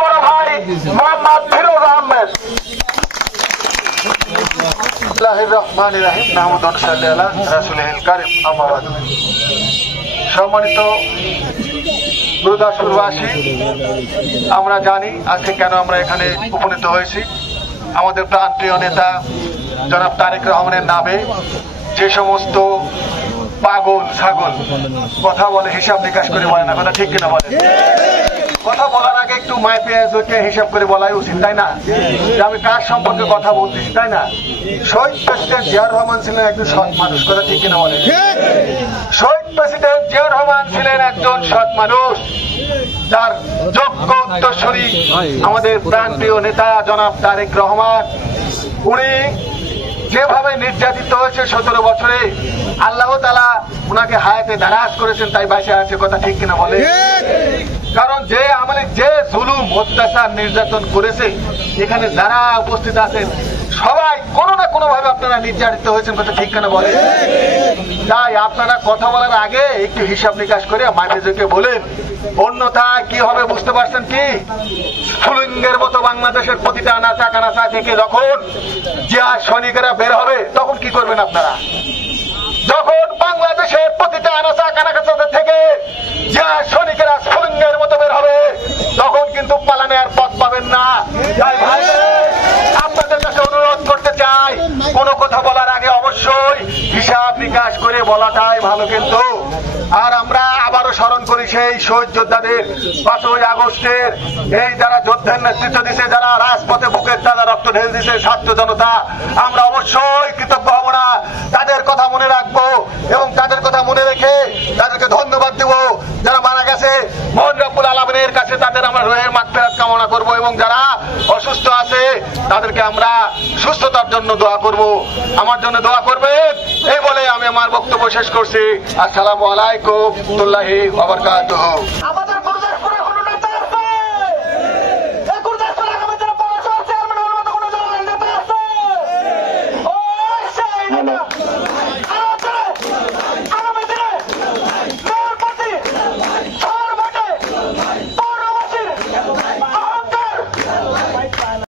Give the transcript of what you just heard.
বড় ভাই মোহাম্মদ ফিরোজ আহমেদ। সম্মানিত গুরুদাসপুরবাসী, আমরা জানি আজকে কেন আমরা এখানে উপনীত হয়েছি। আমাদের প্রান্তীয় নেতা জনাব তারেক রহমানের নামে যে সমস্ত পাগল ছাগল কথা বলে, হিসাব নিকাশ করে বলে না, কথা ঠিক কিনা বলে? কথা বলার আগে একটু মায় পেঁয়াজকে হিসাব করে বলাই উচিত, তাই না? যে আমি কার সম্পর্কে কথা বলতেছি, তাই না? শহীদ প্রেসিডেন্ট জিয়াউর রহমান ছিলেন একজন সৎ মানুষ, কথা ঠিক কিনা বলে? শহীদ প্রেসিডেন্ট জিয়াউর রহমান ছিলেন একজন সৎ মানুষ, যার যোগ্য উত্তরসূরি আমাদের প্রান্তীয় নেতা জনাব তারেক রহমান। উনি যেভাবে নির্যাতিত হয়েছে 17 বছরে, আল্লাহ তাআলা উনাকে হায়াতে দারাজ করেছেন, তাই বাইসে আছে, কথা ঠিক কিনা বলে? কারণ যে আমলে যে জুলুম অত্যাচার নির্যাতন করেছে, এখানে যারা উপস্থিত আছেন সবাই কোনো না কোনো ভাবে আপনারা নির্যাতিত হয়েছেন, কথা ঠিক কিনা বলে? তাই আপনারা কথা বলার আগে একটু হিসাব নিকাশ করে মাঝেকে বলেন, অন্যথায় কি হবে বুঝতে পারছেন কি? স্ফুলিঙ্গের মতো বাংলাদেশের প্রতিটা আনাচা কানাচা থেকে যখন জিয়া সৈনিকেরা বের হবে, তখন কি করবেন আপনারা? যখন বাংলাদেশের প্রতিটা আনাচা কানাচা থেকে জিয়া সৈনিকেরা স্ফুলিঙ্গের মতো বের হবে, তখন কিন্তু পালানোর পথ পাবেন না। তাই ভাই আপনাদের কাছে অনুরোধ করতে চাই, কোনো কথা বলার আগে অবশ্যই হিসাব নিকাশ করে বলাটাই ভালো। কিন্তু আর আমরা আবারও স্মরণ করি সেই শহীদ যোদ্ধাদের, 5ই আগস্টের এই যারা যোদ্ধার নেতৃত্ব দিচ্ছে, যারা রাজপথে বুকের তাজা রক্ত ঢেলে দিচ্ছে, ছাত্র জনতা, আমরা অবশ্যই কৃতজ্ঞ হব না। তাদের কথা মনে রাখবো এবং তাদের কথা মনে রেখে তাদেরকে ধন্যবাদ দেব। যারা মারা গেছে মহান রব্বুল আলামিনের কাছে তাদের আমরা রুহের মাগফিরাত কামনা করব, এবং যারা অসুস্থ আছে তাদেরকে আমরা সুস্থতার জন্য দোয়া করব। আমার জন্য দোয়া করবেন, এই বলে আমি আমার বক্তব্য শেষ করছি। আসসালামু আলাইকুম ওয়া রাহমাতুল্লাহি ওয়া বারাকাতুহু।